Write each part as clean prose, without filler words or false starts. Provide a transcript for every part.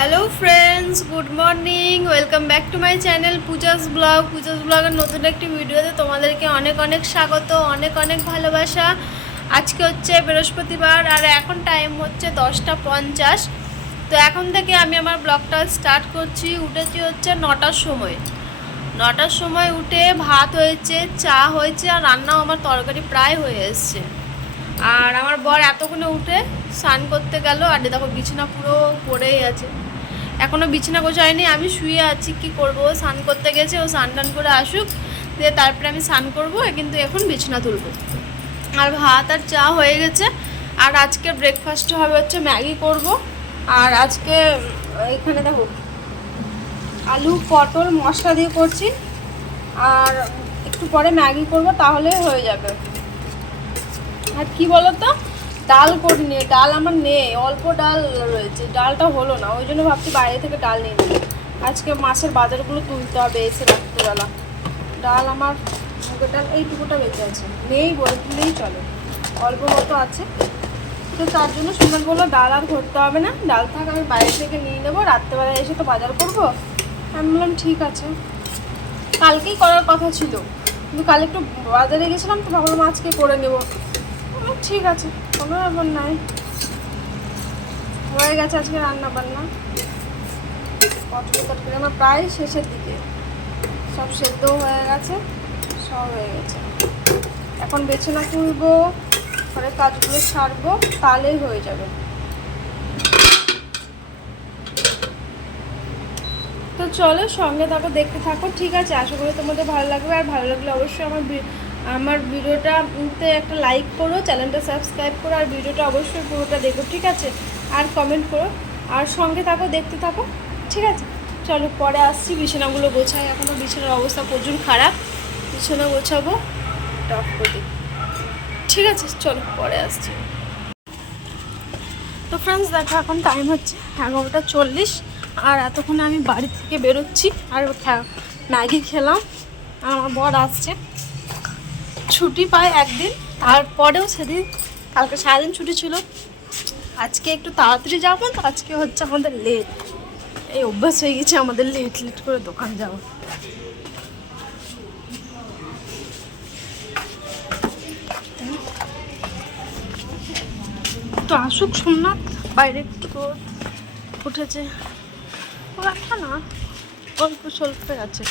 Hello friends, good morning. Welcome back to my channel Puja's blog. Puja's ব্লগের নতুন একটি ভিডিওতে তোমাদেরকে অনেক অনেক স্বাগত, অনেক অনেক ভালোবাসা। আজকে হচ্ছে বৃহস্পতিবার আর এখন টাইম হচ্ছে 10টা 50। তো এখন থেকে আমি আমার ব্লগটা স্টার্ট করছি। উঠেছি হচ্ছে 9টার সময়। 9টার সময় উঠে ভাত হয়েছে, চা হয়েছে আর রান্নাও আমার তরকারি প্রায় হয়ে এসছে। আর আমার বর এতক্ষণে উঠে স্নান করতে গেল। আর দেখো বিছানা পুরো পড়েই আছে, এখনও বিছানা গোছায়নি। আমি শুয়ে আছি, কি করব? ও স্নান করতে গেছে, ও স্নান টান করে আসুক, দিয়ে তারপরে আমি স্নান করবো। কিন্তু এখন বিছানা তুলবো। আর ভাত আর চা হয়ে গেছে। আর আজকে ব্রেকফাস্ট হবে হচ্ছে ম্যাগি করব। আর আজকে এখানে দেখো আলু পটল মশলা দিয়ে করছি। আর একটু পরে ম্যাগি করব, তাহলে হয়ে যাবে। আর কি বলতো, ডাল করিনি, ডাল আমার নেই, অল্প ডাল রয়েছে, ডালটা হলো না, ওই জন্য ভাবছি বাইরে থেকে ডাল নিয়ে নেবো। আজকে মাছের বাজারগুলো তুলতে হবে এসে রাত্রিবেলা। ডাল আমার মুগের ডাল এইটুকুটা বেঁচে আছে, নেই বলে দিলেই চলে, অল্প মতো আছে। তো তার জন্য সুন্দর বললো ডাল আর ধরতে হবে না, ডাল থাক, আমি বাইরে থেকে নিয়ে নেবো, রাত্রেবেলা এসে তো বাজার করবো। আমি বললাম ঠিক আছে, কালকেই করার কথা ছিল, কিন্তু কাল একটু বাজারে গেছিলাম, তো ভাবলাম আজকে করে নেবো। ঠিক আছে, কোনো ব্যাপার নাই। হয়ে গেছে আজকে রান্না বান্না। পটল তরকারি আমার প্রায় শেষের দিকে, সব সেদ্ধও হয়ে গেছে, সব হয়ে গেছে। এখন বিছানা তুলবো, ঘরের কাজগুলো সারবো, তাহলেই হয়ে যাবে। তো চলো সঙ্গে থাকো, দেখতে থাকো, ঠিক আছে? আশা করি তোমাদের ভালো লাগবে। আর ভালো লাগলে অবশ্যই আমার ভিডিওটাতে একটা লাইক করো, চ্যানেলটা সাবস্ক্রাইব করো, আর ভিডিওটা অবশ্যই পুরোটা দেখো, ঠিক আছে? আর কমেন্ট করো, আর সঙ্গে থাকো, দেখতে থাকো, ঠিক আছে? চলো পরে আসছি, বিছানাগুলো গোছাই। এখনও বিছানার অবস্থা প্রচুর খারাপ, বিছানা গোছাবো টপ করে, ঠিক আছে? চলো পরে আসছি। তো ফ্রেন্ডস দেখো, এখন টাইম হচ্ছে 11টা 40। আর এতক্ষণে আমি বাড়ি থেকে বেরোচ্ছি। আর ম্যাগি খেলাম। আর আমার বর আসছে, ছুটি পায় একদিন, তারপরেও সেদিন কালকে সারাদিন ছুটি ছিল। আজকে একটু তাড়াতাড়ি যাবো, তো আজকে হচ্ছে আমাদের লেট। এই অভ্যাস হয়ে গেছে আমাদের লেট লেট করে দোকান যাওয়া। তো আসুক সোমনাথ, বাইরে একটু রোদ উঠেছে, ও একটা না অল্প স্বল্প আছে।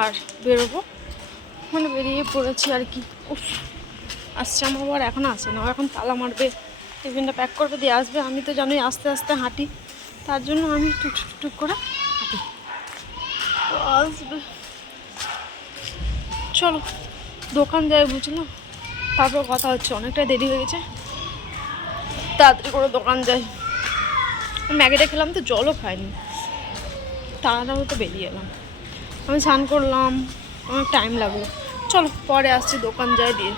আর বেরোবো, মানে বেরিয়ে পড়েছি আর কি। উফ, আসছে আমার বর, এখন আসে না, এখন তালা মারবে, টিফিনটা প্যাক করবে, দিয়ে আসবে। আমি তো জানোই আস্তে আস্তে হাঁটি, তার জন্য আমি টুক করে হাঁটি। তো আসবে, চলো দোকান যাই, বুঝলাম, তারপর কথা হচ্ছে। অনেকটা দেরি হয়ে গেছে, তাড়াতাড়ি করে দোকান যাই। ম্যাগিটা খেলাম তো জলও খাইনি, তাড়াতাড়ি তো বেরিয়ে এলাম। আমি স্নান করলাম, অনেক টাইম লাগলো। চলো পরে আসছি, দোকান যাই দিয়ে।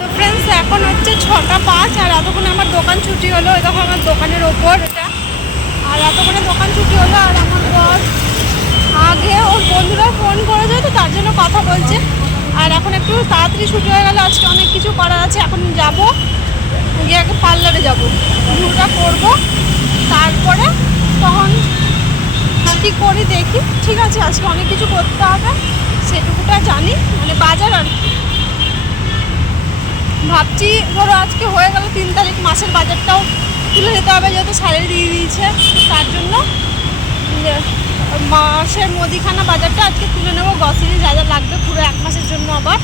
তো ফ্রেন্ডস এখন হচ্ছে 6টা 5। আর এতক্ষণে আমার দোকান ছুটি হলো, এই দেখো আমার দোকানের ওপর এটা। আর এতক্ষণে দোকান ছুটি হলো। আর আমার বর আগে ওর বন্ধুরা ফোন করেছে, তো তার জন্য কথা বলছে। আর এখন একটু তাড়াতাড়ি ছুটি হয়ে গেল, আজকে অনেক কিছু করার আছে। এখন যাব, গিয়ে আগে পার্লারে যাবো, ঘুরটা করবো, তারপরে তখন কী করি দেখি, ঠিক আছে? আজকে অনেক কিছু করতে হবে, সেটুকুটা জানি, মানে বাজার আর কি। ভাবছি ধরো আজকে হয়ে গেল 3 তারিখ, মাসের বাজারটাও তুলে দিতে হবে, যেহেতু স্যালারি দিয়ে দিয়েছে, তার জন্য মাসের মুদিখানা বাজারটা আজকে তুলে নেবো। গ্রসারি যা যা লাগবে পুরো 1 মাসের জন্য। আবার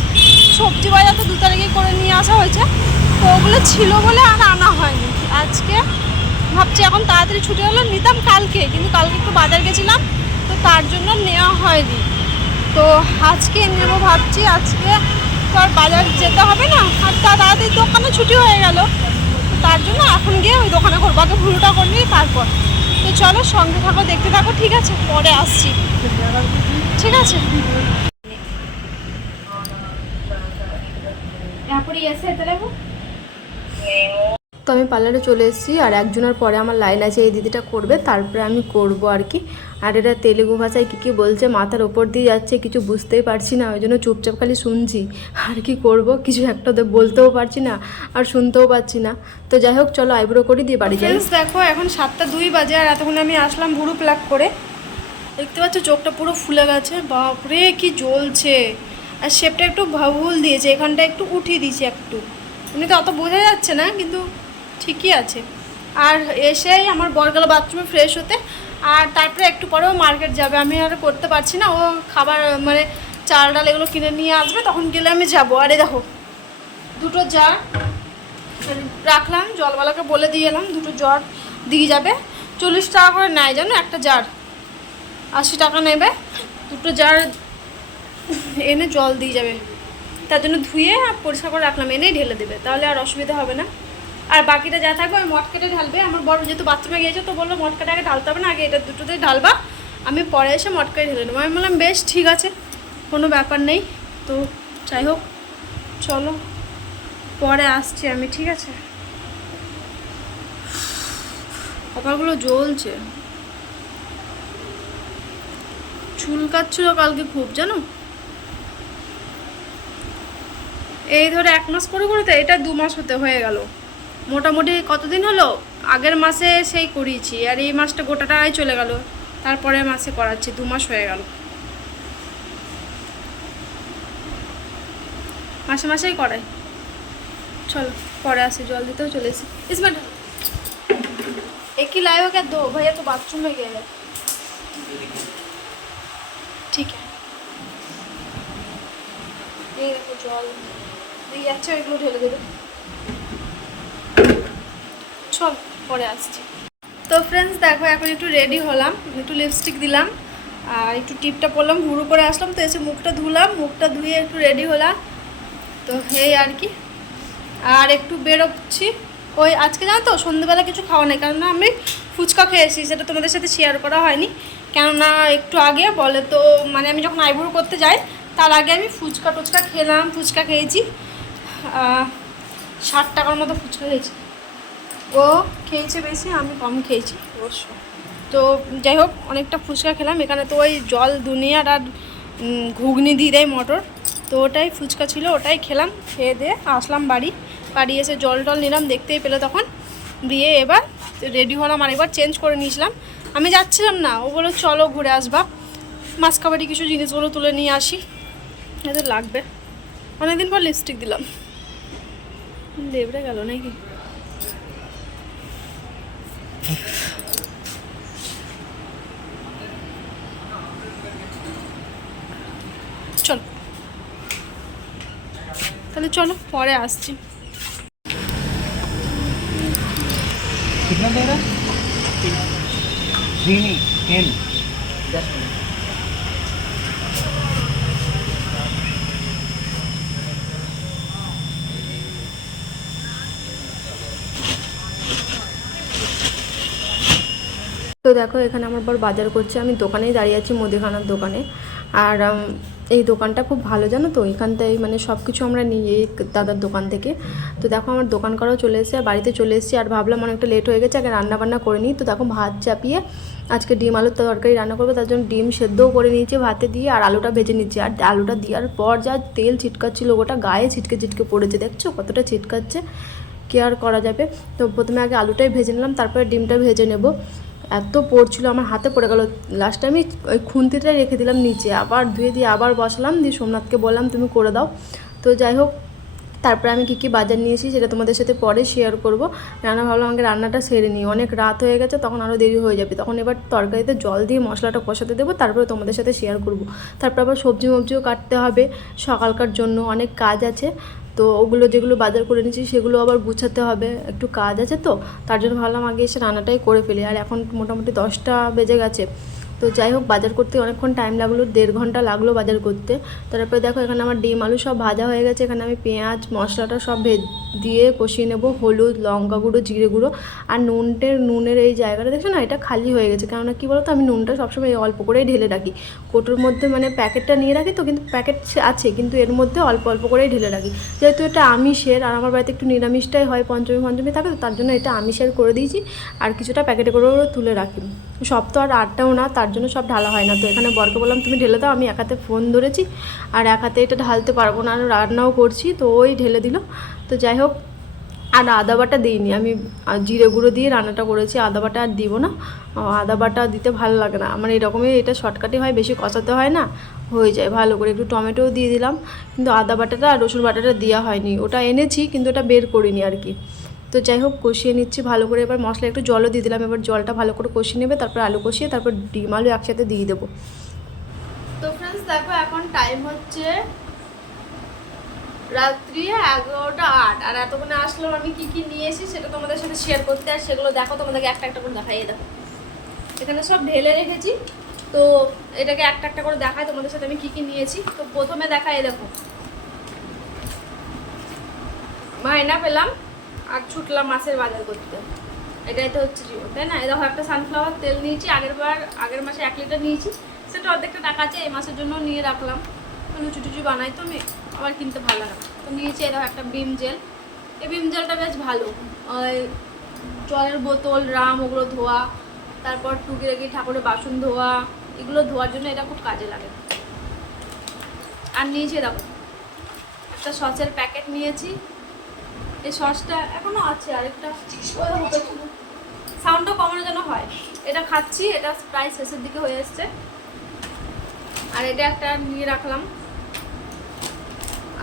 সবজি বাজার তো 2 তারিখে করে নিয়ে আসা হয়েছে, তো ওগুলো ছিল বলে আর আনা হয়নি। আজকে ভাবছি এখন তাড়াতাড়ি ছুটি হলো, নিতাম কালকে, কিন্তু কালকে একটু বাজার গেছিলাম, তো তার জন্য নেওয়া হয়নি। তো আজকে নেবো ভাবছি। আজকে তো আর বাজার যেতে হবে না, আর তাড়াতাড়ি দোকানে ছুটি হয়ে গেল, তার জন্য এখন গিয়ে ওই দোকানে করবো, আগে ভুলটা করে নিই তারপর। তো চলো সঙ্গে থাকো, দেখতে থাকো, ঠিক আছে? পরে আসছি, ঠিক আছে? তো তো আমি পার্লারে চলে এসেছি, আর একজনের পরে আমার লাইন আছে, এই দিদিটা করবে, তারপরে আমি করব আর কি। আর এটা তেলেগু ভাষায় কী বলছে মাথার ওপর দিয়ে যাচ্ছে, কিছু বুঝতেই পারছি না, ওই জন্য চুপচাপ খালি শুনছি। আর কি করব, কিছু একটা তো বলতেও পারছি না আর শুনতেও পারছি না। তো যাই হোক, চলো আইব্রো করে দিয়ে বাড়ি যাই। দেখো এখন 7টা 2 বাজে, আর এতক্ষণ আমি আসলাম ভুরু প্লাক করে। দেখতে পাচ্ছ চোখটা পুরো ফুলে গেছে, বাপরে কি জ্বলছে। আর শেপটা একটু ভুল দিয়েছে, এখানটা একটু উঠিয়ে দিয়েছি একটু, তো অত বোঝা যাচ্ছে না, কিন্তু ঠিকই আছে। আর এসেই আমার বর গেল বাথরুমে ফ্রেশ হতে, আর তারপরে একটু পরেও মার্কেট যাবে। আমি আর করতে পারছি না, ও খাবার মানে চাল ডাল এগুলো কিনে নিয়ে আসবে, তখন গেলে আমি যাবো। আরে দেখো 2টো জার রাখলাম, জলওয়ালাকে বলে দিয়ে এলাম 2টো জার দিয়ে যাবে। 40 টাকা করে নেয় জানো একটা জার, 80 টাকা নেবে। 2টো জার এনে জল দিয়ে যাবে, তার জন্য ধুয়ে পরিষ্কার করে রাখলাম, এনেই ঢেলে দেবে, তাহলে আর অসুবিধা হবে না। আর বাকিটা যা থাকবে ওই মটকেটে ঢালবে। আমার বড় যেহেতু বাথরুমে গিয়েছে, তো বললো মটকাটা আগে ঢালতে হবে না, আগে এটা দুটোতেই ঢালবা, আমি পরে এসে মটকায় ঢেলে নেবো। আমি বললাম বেশ ঠিক আছে, কোনো ব্যাপার নেই। তো যাই হোক, চলো পরে আসছি আমি, ঠিক আছে। কপালগুলো জ্বলছে, চুলকাচ্ছিল কালকে খুব জানো। এই ধরে 1 মাস করে তো এটা 2 মাস হতে হয়ে গেল মোটামুটি। কতদিন হলো, আগের মাসে সেই করিয়েছি, আর এই মাসটা গোটাটাই চলে গেল, তারপরে মাসে করাচ্ছি, 2 মাস হয়ে গেল। মাসে মাসেই করাই। চলো পরে আসি, জল দিতেও চলে এসি। इसमें एक ही लाए हो क्या? 2 भैया तो बाथरूम में गए हैं। ठीक है, এই দেখো জল দিয়ে যাচ্ছে, ওইগুলো ঢেলে দেবে। চল পরে আসছি। তো ফ্রেন্ডস দেখো, এখন একটু রেডি হলাম, একটু লিপস্টিক দিলাম আর একটু টিপটা পরলাম, ঘুরু করে আসলাম। তো এসে মুখটা ধুলাম, মুখটা ধুয়ে একটু রেডি হলাম। তো এই আর কি, আর একটু বেরোচ্ছি। ওই আজকে জানো তো সন্ধ্যেবেলা কিছু খাওয়া নেই, কেননা আমি ফুচকা খেয়েছি, সেটা তোমাদের সাথে শেয়ার করা হয়নি। কেননা একটু আগে বলে তো, মানে আমি যখন আইব্রো করতে যাই তার আগে আমি ফুচকা খেলাম। ফুচকা খেয়েছি 60 টাকার মতো ফুচকা খেয়েছি। ও খেয়েছে বেশি, আমি কম খেয়েছি অবশ্য। তো যাই হোক, অনেকটা ফুচকা খেলাম। এখানে তো ওই জল দুনিয়ার আর ঘুগনি দিয়ে দেয় মটর, তো ওটাই ফুচকা ছিল, ওটাই খেলাম। খেয়ে দিয়ে আসলাম বাড়ি এসে জল টল নিলাম, দেখতেই পেলে তখন। দিয়ে এবার রেডি হলাম, আর একবার চেঞ্জ করে নিয়েছিলাম। আমি যাচ্ছিলাম না, ও বলো চলো ঘুরে আসবা, মাসকাবাড়ি কিছু জিনিসগুলো তুলে নিয়ে আসি, এদের লাগবে। অনেকদিন পর লিপস্টিক দিলাম, দেবড়ে গেল নাকি। চলো তাহলে, চলো পরে আসছি। कितना दे रहा? 3 नहीं 10 10 তো দেখো, এখানে আমার বর বাজার করছে, আমি দোকানেই দাঁড়িয়ে আছি, মুদিখানার দোকানে। আর এই দোকানটা খুব ভালো জানো তো, এখানটায় মানে সব কিছু আমরা নিই এই দাদার দোকান থেকে। তো দেখো আমার দোকান করাও চলে এসেছে, বাড়িতে চলে এসেছি। আর ভাবলাম অনেকটা লেট হয়ে গেছে, আগে রান্নাবান্না করে নিই। তো দেখো ভাত চাপিয়ে আজকে ডিম আলুর তরকারি রান্না করবো, তার জন্য ডিম সেদ্ধও করে নিয়েছি ভাতে দিয়ে, আর আলুটা ভেজে নিচ্ছি। আর আলুটা দেওয়ার পর যা তেল ছিটকাচ্ছিলো, গোটা গায়ে ছিটকে পড়েছে, দেখছো কতটা ছিটকাচ্ছে, কি আর করা যাবে। তো প্রথমে আগে আলুটাই ভেজে নিলাম, তারপরে ডিমটা ভেজে নেব। এত পড়ছিল, আমার হাতে পড়ে গেল। লাস্টে আমি ওই খুন্তিটাই রেখে দিলাম নিচে, আবার ধুয়ে দিয়ে আবার বসালাম, দিয়ে সোমনাথকে বললাম তুমি করে দাও। তো যাই হোক, তারপরে আমি কী বাজার নিয়েছি সেটা তোমাদের সাথে পরে শেয়ার করব। ভাবলাম আমাকে রান্নাটা সেরে নিই, অনেক রাত হয়ে গেছে, তখন আরও দেরি হয়ে যাবে। তখন এবার তরকারিতে জল দিয়ে মশলাটা কষাতে দেবো, তারপরে তোমাদের সাথে শেয়ার করব। তারপর আবার সবজিও কাটতে হবে সকালকার জন্য, অনেক কাজ আছে। তো ওগুলো যেগুলো বাজার করে নিয়েছি সেগুলো আবার গুছাতে হবে, একটু কাজ আছে। তো তার জন্য ভাবলাম আগে এসে রান্নাটাই করে ফেলি। আর এখন মোটামুটি 10টা বেজে গেছে, তো যাই হোক, বাজার করতে অনেকক্ষণ টাইম লাগলো, 1.5 ঘন্টা লাগলো বাজার করতে। তারপরে দেখো এখানে আমার ডিম আলু সব ভাজা হয়ে গেছে। এখানে আমি পেঁয়াজ মশলাটা সব দিয়ে কষিয়ে নেব, হলুদ লঙ্কা গুঁড়ো জিরে গুঁড়ো আর নুনের এই জায়গাটা দেখছো না, এটা খালি হয়ে গেছে। কেননা কী বলো তো, আমি নুনটা সবসময় অল্প করেই ঢেলে রাখি কোটোর মধ্যে, মানে প্যাকেটটা নিয়ে রাখি তো, কিন্তু প্যাকেট আছে কিন্তু এর মধ্যে অল্প অল্প করেই ঢেলে রাখি। যেহেতু এটা আমিষের আর আমার বাড়িতে একটু নিরামিষটাই হয়, পঞ্চমী থাকে তো, তার জন্য এটা আমিষের করে দিয়েছি। আর কিছুটা প্যাকেটে করেও তুলে রাখি, সব তো আর আটটাও না, তার জন্য সব ঢালা হয় না। তো এখানে বরকে বললাম তুমি ঢেলে দাও, আমি এক হাতে ফোন ধরেছি আর এক হাতে এটা ঢালতে পারবো না, আর রান্নাও করছি, তো ওই ঢেলে দিল। তো যাই হোক, আর আদা বাটা দিইনি আমি, জিরে গুঁড়ো দিয়ে রান্নাটা করেছি, আদা বাটা আর দিব না। আদা বাটা দিতে ভালো লাগে না আমার, এরকমই এটা শর্টকাটে হয়, বেশি কষাতে হয় না, হয়ে যায় ভালো করে। একটু টমেটোও দিয়ে দিলাম, কিন্তু আদা বাটাটা আর রসুন বাটাটা দেওয়া হয়নি, ওটা এনেছি কিন্তু ওটা বের করিনি আর কি। তো যাই হোক, কষিয়ে নিচ্ছি ভালো করে। এবার মশলা একটু জলও দিয়ে দিলাম, এবার জলটা ভালো করে কষিয়ে নেবে, তারপর আলু কষিয়ে তারপর ডিম আলু একসাথে দিয়ে দেবো। তো ফ্রেন্ডস দেখো, এখন টাইম হচ্ছে রাত্রি 11:08, আর এতক্ষণে আসলাম আমি কি কি নিয়ে এসেছি সেটা তোমাদের সাথে শেয়ার করতে, আর সেগুলো দেখো, তোমাদেরকে একটা একটা করে দেখাই। দেখো এখানে সব ঢেলে রেখেছি, তো এটাকে একটা একটা করে দেখাই তোমাদের সাথে আমি কি কি নিয়েছি। তো প্রথমে দেখাই, দেখো মাইনা পেলাম আর ছুটলাম মাছের বাজার করতে, এটাই তো হচ্ছে জীবন, তাই না? এই দেখো একটা সানফ্লাওয়ার তেল নিয়েছি, আগের মাসে 1 লিটার নিয়েছি, সেটা অর্ধেকটা টাকা আছে, এই মাসের জন্য নিয়ে রাখলাম। লুচি টুচি বানাই তো আমি, আমার কিনতে ভালো লাগে না। তো নিয়েছি এই দেখো একটা ভিম জেল, এই ভিম জেলটা বেশ ভালো, ওই জলের বোতল ড্রাম ওগুলো ধোয়া, তারপর টুকিরাকি ঠাকুরের বাসন ধোয়া, এগুলো ধোয়ার জন্য এটা খুব কাজে লাগে। আর নিয়েছি দেখো একটা সসের প্যাকেট নিয়েছি, এই সসটা এখনো আছে, আরেকটা সাউন্ডটা কমানো যেন হয়, এটা খাচ্ছি, এটা প্রায় শেষের দিকে হয়ে এসছে। আর এটা একটা নিয়ে রাখলাম।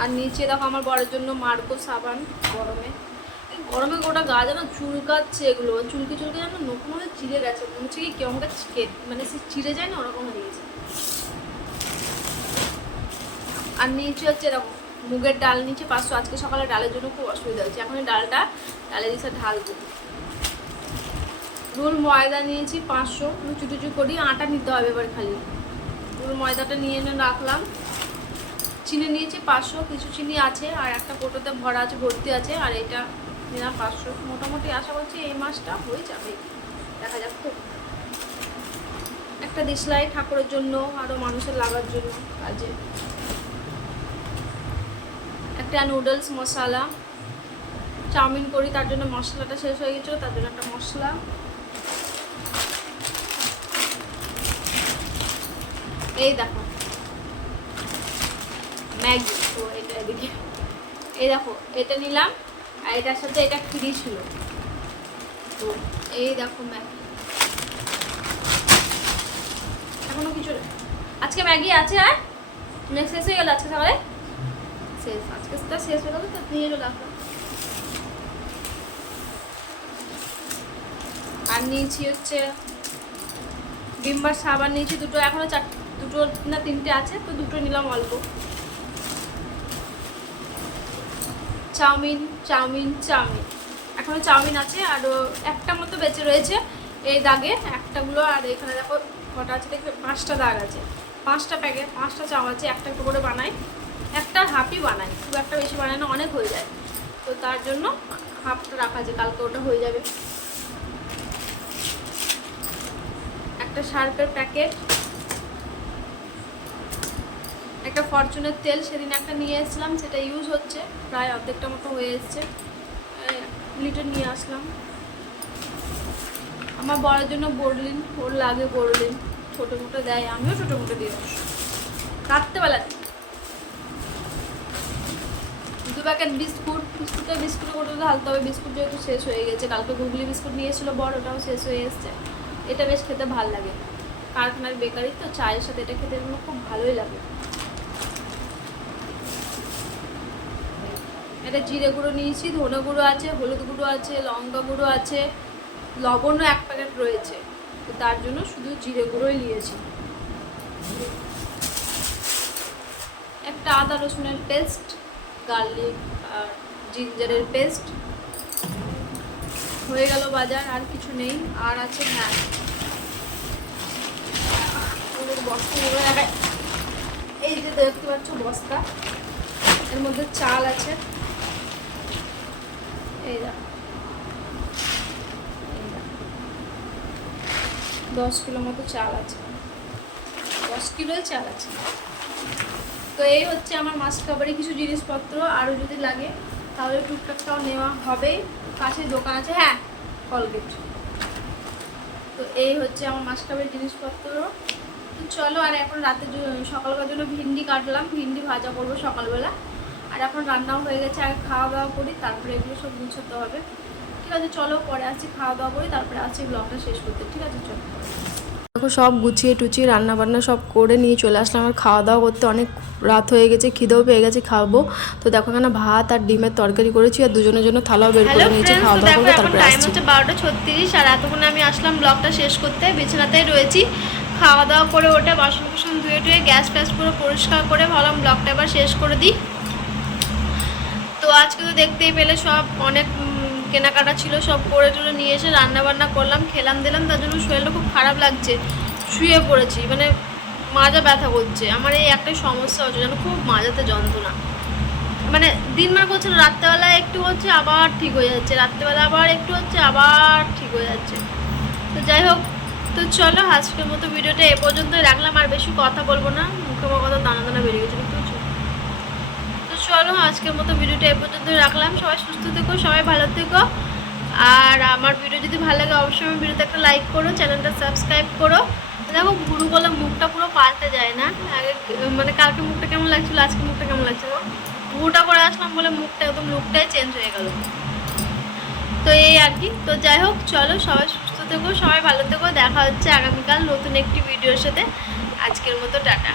আর নিচে দেখো আমার বরের জন্য মার্কো সাবান, গরমে গোটা গা যেন চুলকাচ্ছে, এগুলো চুলকে যেন নতুন হয়ে চিড়ে গেছে, মনে হচ্ছে কি কেমন মানে সে চিড়ে যায় না, ওরকম হয়ে গেছে। আর নিচে হচ্ছে এরকম মুগের ডাল নিচে 500, আজকে সকালে ডালের জন্য খুব অসুবিধা হচ্ছে, এখন এই ডালের দিকে ঢালবো। রোল ময়দা নিয়েছি 500, লুচি টুচি করি, আটা নিতে হবে এবার খালি। রোল ময়দাটা নিয়ে এনে রাখলাম। চিনি নিয়েছি 500, কিছু চিনি আছে, আর একটা কোটোতে ভরা আছে, ভর্তি আছে, আর এটা নিলাম 500। মোটামুটি আশা করছি এই মাসটা হয়ে যাবে, দেখা যাক। তো একটা দেশলাই ঠাকুরের জন্য, আরও মানুষের লাগার জন্য কাজে। একটা নুডলস মশলা, চাউমিন করি তার জন্য মশলাটা শেষ হয়ে গেছিলো, তার জন্য একটা মশলা। এই দেখো ম্যাগি, তো এটা এদিকে, এই দেখো এটা নিলাম, আর এটার সাথে এটা ফ্রি ছিল, তো এই দেখো ম্যাগি। এখনো কিছু আজকে ম্যাগি আছে, আর নেক্সট শেষ হয়ে গেল আজকে সকালে, শেষ আজকে শেষ হয়ে গেল, তো নিয়ে চলে আসলাম। আর নিয়েছি হচ্ছে ভিমবার সাবান নিয়েছি দুটো, এখনো দুটো না 3টে আছে, তো দুটো নিলাম অল্প। চাউমিন এখনো চাউমিন আছে, আরও একটা মতো বেঁচে রয়েছে এই দাগে একটাগুলো। আর এখানে দেখো কটা আছে, দেখবে 5টা দাগ আছে, 5টা প্যাকেট, 5টা চাউ আছে, একটা একটু করে বানাই, একটা হাফই বানাই, খুব একটা বেশি বানাই না, অনেক হয়ে যায়, তো তার জন্য হাফটা রাখা আছে, কালকে ওটা হয়ে যাবে। একটা শার্পের প্যাকেট, একটা ফরচুনের তেল সেদিন একটা নিয়ে এসেছিলাম, সেটা ইউজ হচ্ছে, প্রায় অর্ধেকটা মতো হয়ে এসছে, লিটার নিয়ে আসলাম। আমার বড়ের জন্য বোরলিন, ওর লাগে বোরলিন, ছোটো মোটো দেয়, আমিও ছোটো মোটো দিই রাত্রেবেলা। 2 প্যাকেট বিস্কুটের কোটো ঢালতে হবে, বিস্কুট যেহেতু শেষ হয়ে গেছে, কালকে গুগলি বিস্কুট নিয়ে এসেছিলো বড়, ওটাও শেষ হয়ে এসছে। এটা বেশ খেতে ভালো লাগে, কারখানার বেকারি তো, চায়ের সাথে এটা খেতে খুব ভালোই লাগে। এটা জিরে গুঁড়ো নিয়েছি, ধনে গুঁড়ো আছে, হলুদ গুঁড়ো আছে, লঙ্কা গুঁড়ো আছে, লবণও 1 প্যাকেট রয়েছে, তো তার জন্য শুধু জিরে গুঁড়োই নিয়েছি। একটা আদা রসুনের পেস্ট, গার্লিক আর জিঞ্জারের পেস্ট, হয়ে গেল বাজার, আর কিছু নেই। আর আছে হ্যাঁ তোমাদের বস্তা এগুলো দেখায়। এই যে দেখতে পাচ্ছ বস্তা, এর মধ্যে চাল আছে, এই দেখো 10 কিলো মতো চাল আছে, 10 কিলোই চাল আছে। তো এই হচ্ছে আমার মাস কাবারি কিছু জিনিসপত্র, আরও যদি লাগে তাহলে টুকটাকটাও নেওয়া হবে। কাছে দোকান আছে, হ্যাঁ কলগেট। তো এই হচ্ছে আমার মাস কাবারি জিনিসপত্র। তো চলো, আর এখন রাতের সকালবেলার জন্য ভিন্ডি কাটলাম, ভিন্ডি ভাজা করবো সকালবেলা। আর এখন রান্নাও হয়ে গেছে, আগে খাওয়া দাওয়া করি, তারপরে এগুলো সব গুছাতে হবে। ঠিক আছে চলো, পরে আসছি, খাওয়া দাওয়া করি, তারপরে আসছি ব্লগটা শেষ করতে। ঠিক আছে চলো। দেখো সব গুছিয়ে টুচিয়ে রান্না বান্না সব করে নিয়ে চলে আসলাম। আর খাওয়া দাওয়া করতে অনেক রাত হয়ে গেছে, খিদেও পেয়ে গেছে, খাবো। তো দেখো এখানে ভাত আর ডিমের তরকারি করেছি, আর দুজনের জন্য থালাও বের করে নিয়েছি, খাওয়া দাওয়া করবো তারপরে আসছি। টাইম হচ্ছে 12:36, আর এতক্ষণে আমি আসলাম ব্লগটা শেষ করতে। বিছানাতেই রয়েছি, খাওয়া দাওয়া করে ওঠে বাসন কুসন ধুয়ে টুয়ে গ্যাস ফ্যাস পুরো পরিষ্কার করে ভাবলাম ব্লগটা এবার শেষ করে দিই। তো আজকে তো দেখতেই পেলে সব অনেক কেনাকাটা ছিল, সব করে টুরে নিয়ে এসে রান্না বান্না করলাম, খেলাম দিলাম। তার জন্য শরীরটা খুব খারাপ লাগছে, শুয়ে পড়েছি, মানে মাজা ব্যথা করছে। আমার এই একটাই সমস্যা হচ্ছে, যেন খুব মাজাতে যন্ত্রণা, মানে দিনবার করছে না, রাত্রেবেলায় একটু হচ্ছে আবার ঠিক হয়ে যাচ্ছে, রাত্রেবেলা আবার একটু হচ্ছে আবার ঠিক হয়ে যাচ্ছে। তো যাই হোক, তো চলো আজকের মতো ভিডিওটা এ পর্যন্তই রাখলাম, আর বেশি কথা বলবো না, মুখে আমার কথা দানা দানা বেরিয়ে গেছে। তো চলো আজকের মতো ভিডিওটা এ পর্যন্তই রাখলাম। সবাই সুস্থ থেকো, সবাই ভালো থেকো। আর আমার ভিডিও যদি ভালো লাগে অবশ্যই আমার ভিডিওতে একটা লাইক করো, চ্যানেলটা সাবস্ক্রাইব করো। দেখো ভুরু বলে মুখটা পুরো পাল্টে যায় না, আগে মানে কালকে মুখটা কেমন লাগছিল, আজকে মুখটা কেমন লাগছে, ভুরুটা করে আসলাম বলে মুখটা একদম লুকটাই চেঞ্জ হয়ে গেল। তো এই আর কি। তো যাই হোক চলো, সবাই সুস্থ থেকো, সবাই ভালো থেকো। দেখা হচ্ছে আগামীকাল নতুন একটি ভিডিওর সাথে। আজকের মতো টাটা।